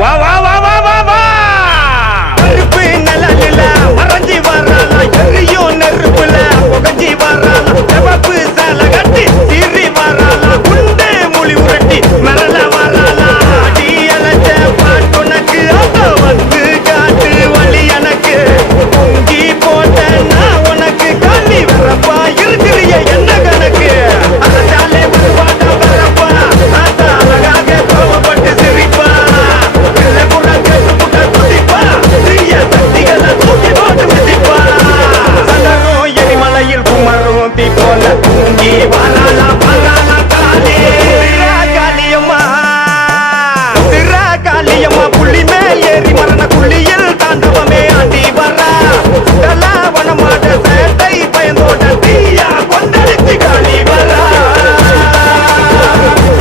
வா வா வா வா வா வா நெருப்பு நிழலில மறைஞ்சி வரானா எரியும் நெருப்புல புகஞ்சி வரானா சிவப்பு